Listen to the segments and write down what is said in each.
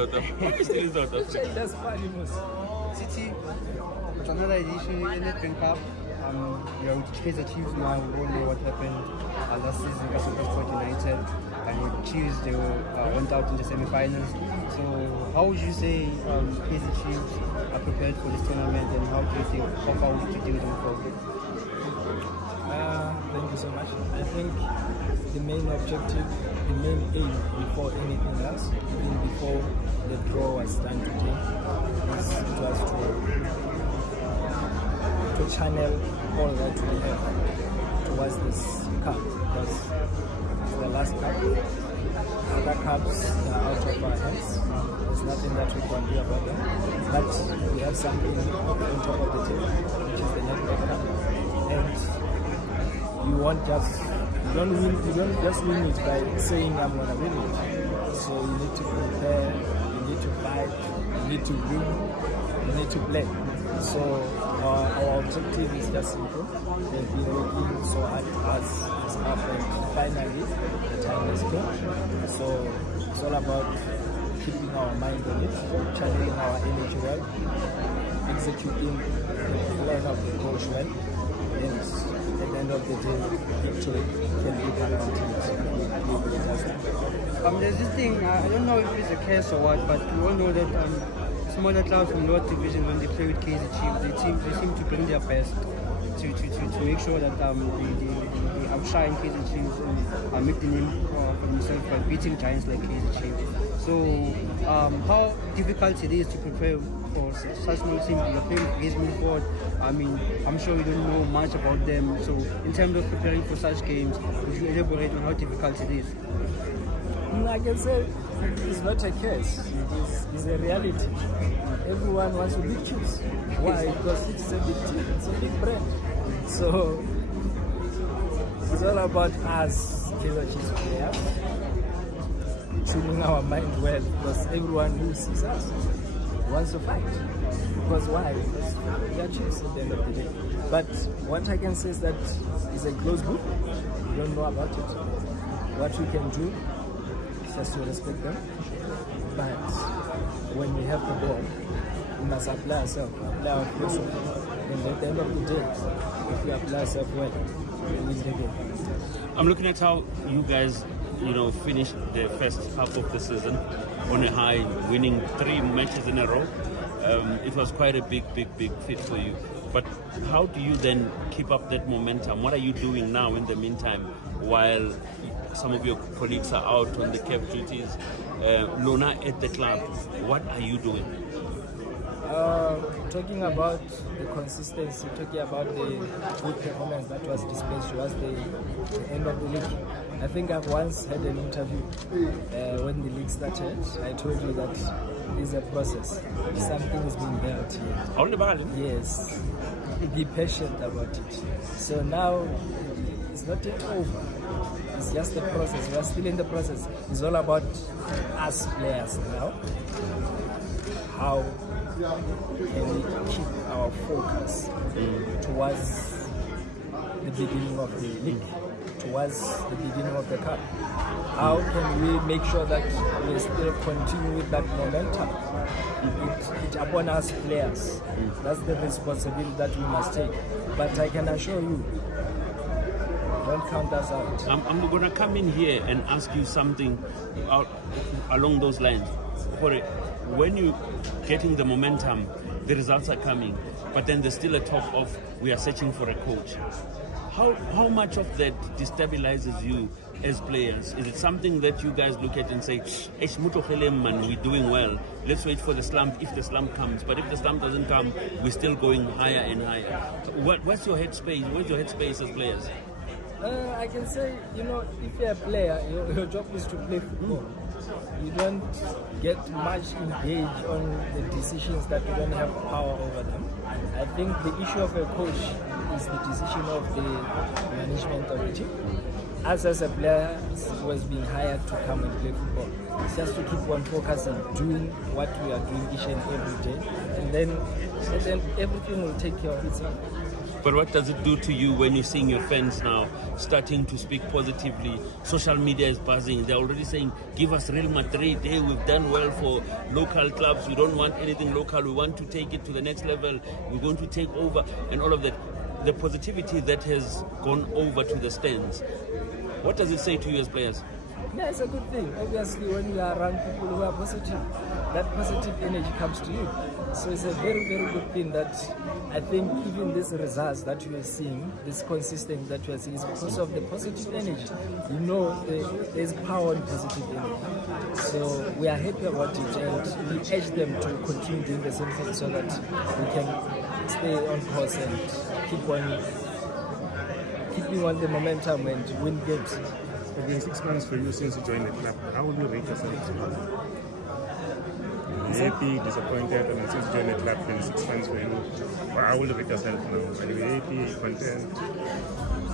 South Africa? Why are you still in South Africa? That's funny, Moose. City, it's another edition in the Nedbank Cup. We are with Kaizer Chiefs now. We all know what happened last season against Sport United. And with Chiefs, they went out in the semi-finals. So how would you say Kaizer Chiefs are prepared for this tournament, and how far would you deal with them forward? Thank you so much. I think the main objective, the main aim before anything else, even before the draw was done today, was to channel all that we have towards this cup, because it's the last cup. Other cups are out of our hands. There's nothing that we can do about them. But we have something on top of the table, which is the Nedbank Cup. And you don't just win it by saying I'm gonna win it. So you need to prepare, you need to fight, you need to win, you need to play. So our objective is just simple. We've been working so hard as up, and finally the time has come. So it's all about keeping our mind on it, channeling our energy well, executing the plan of the coach well, and at the end of the day, victory can be guaranteed. There's this thing, I don't know if it's a case or what, but we all know that smaller clubs from lower division, when they play with Kaizer Chiefs, they seem to bring their best to make sure that they outshine Kaizer Chiefs and make the name for themselves by beating giants like Kaizer Chiefs. So how difficult it is to prepare for such small teams? You're playing with Gaze Milford. I mean, I'm sure you don't know much about them. So in terms of preparing for such games, would you elaborate on how difficult it is? I can say it's not a case, it's a reality. Everyone wants to beat Chiefs. Why? Because it's a big team, it's a big brand. So it's all about us, Kaizer Chiefs players, tuning our mind well, because everyone who sees us wants to fight. Because why? Because we are Chiefs at the end of the day. But what I can say is that it's a closed book. We don't know about it. What we can do is just to respect them. But when we have the ball, we must apply ourselves, apply our philosophy. And at the end of the day, if we apply ourselves well, we win the game. I'm looking at how you guys, finished the first half of the season on a high, winning 3 matches in a row. It was quite a big feat for you. But how do you then keep up that momentum? What are you doing now in the meantime while some of your colleagues are out on the camp duties? Lona at the club, what are you doing? Talking about the consistency, talking about the good performance that was displayed towards the end of the league. I think I've once had an interview when the league started. I told you that it's a process. Something is being built here. On the ball? Yes. Be patient about it. So now it's not yet over. It's just the process. We are still in the process. It's all about us players now. How can we keep our focus towards the beginning of the league, towards the beginning of the cup? How can we make sure that we still continue with that momentum? It's upon us players. That's the responsibility that we must take. But I can assure you, don't count us out. I'm going to come in here and ask you something along those lines. When you're getting the momentum, the results are coming, but then there's still a talk of we are searching for a coach. How much of that destabilizes you as players? Is it something that you guys look at and say, man, we're doing well, let's wait for the slump if the slump comes, but if the slump doesn't come, we're still going higher and higher? What's your headspace? What's your headspace as players? I can say, if you're a player, your job is to play football. You don't get much engaged on the decisions that you don't have power over them. I think the issue of a coach is the decision of the management of the team. Us as a player was being hired to come and play football. It's just to keep on focusing, doing what we are doing each and every day, and then everything will take care of itself. But what does it do to you when you're seeing your fans now starting to speak positively? Social media is buzzing. They're already saying, give us Real Madrid. Hey, we've done well for local clubs. We don't want anything local. We want to take it to the next level. We're going to take over and all of that. The positivity that has gone over to the stands. What does it say to you as players? Yeah, it's a good thing. Obviously, when you are around people who are positive, that positive energy comes to you. So it's a very, very good thing that I think even these results that you are seeing, this consistency that you are seeing, is because of the positive energy. You know, there's power in positive energy. So we are happy about it, and we urge them to continue doing the same thing so that we can stay on course and keeping on the momentum and win games. It's been 6 months for you since you joined the club. How would you rate yourself? Happy, disappointed, and since you joined the club, 6 months for you. How will you rate yourself now? Are you happy, content?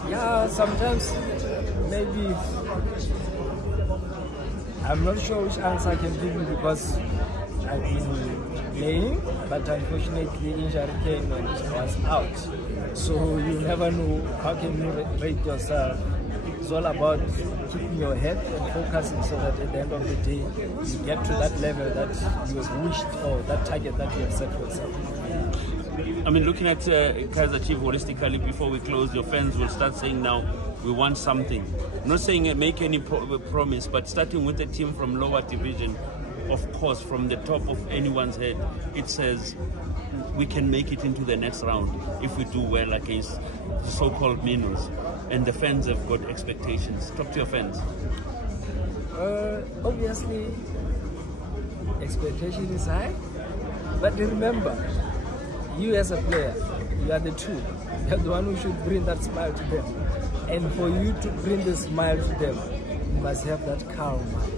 Yeah, sometimes maybe I'm not sure which answer I can give you because I've been playing, but unfortunately injury came and I was out. So you never know how can you rate yourself. It's all about keeping your head and focusing so that at the end of the day you get to that level that you have wished for, that target that you have set for yourself. I mean, looking at Kaizer Chiefs holistically, before we close, your fans will start saying now, we want something. I'm not saying make any promise, but starting with the team from lower division, of course, from the top of anyone's head, it says we can make it into the next round if we do well against the so-called minnows. And the fans have got expectations. Talk to your fans. Obviously, expectation is high, but remember, you as a player, you are the two. You're the one who should bring that smile to them. And for you to bring the smile to them, you must have that calm mind.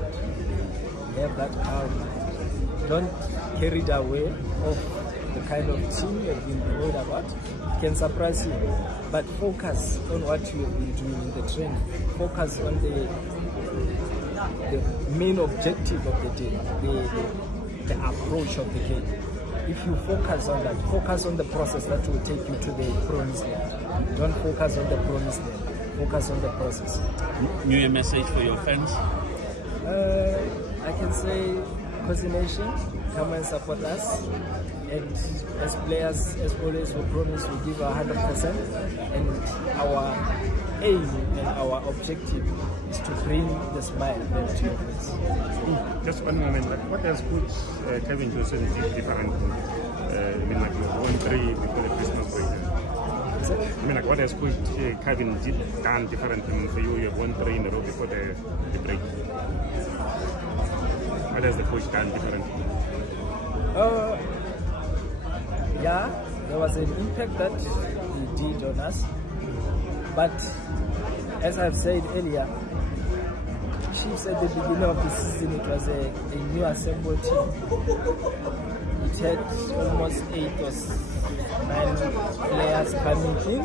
Have that calm mind. Don't carry it away of the kind of team you've been worried about. It can surprise you, but focus on what you have been doing in the training. Focus on the main objective of the day, the approach of the game. If you focus on that, focus on the process that will take you to the promised land. Don't focus on the promised land. Focus on the process. New Year message for your fans? I can say, Nation, come and support us. And as players, as always, we promise we give 100%. And our aim and our objective is to bring the smile back to your face. Just one moment, what has put Kevin Johnson different? I mean, like, you won 3 before the Christmas break. I mean, like, what has put Kevin done different? I mean, for you, you have won 3 in a row before the break. What has the coach done different? Yeah, there was an impact that he did on us. But as I've said earlier, Chiefs at the beginning of the season, it was a new assembled team. It had almost 8 or 9 players coming in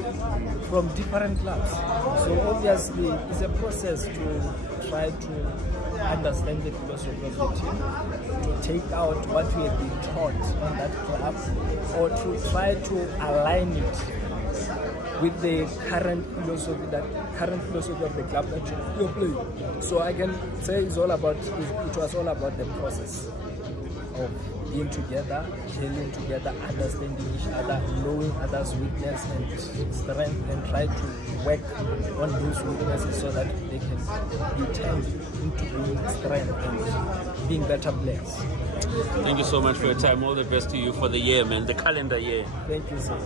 from different clubs. So obviously it's a process to try to understand the philosophy of the team, to take out what we have been taught on that club, or to try to align it with the current philosophy of the club that you're playing. So I can say it was all about the process of being together, gelling together, understanding each other, knowing others' weakness and strength, and try to work on those weaknesses so that they can be turned into being strength and being better players. Thank you so much for your time. All the best to you for the year, man, the calendar year. Thank you, sir.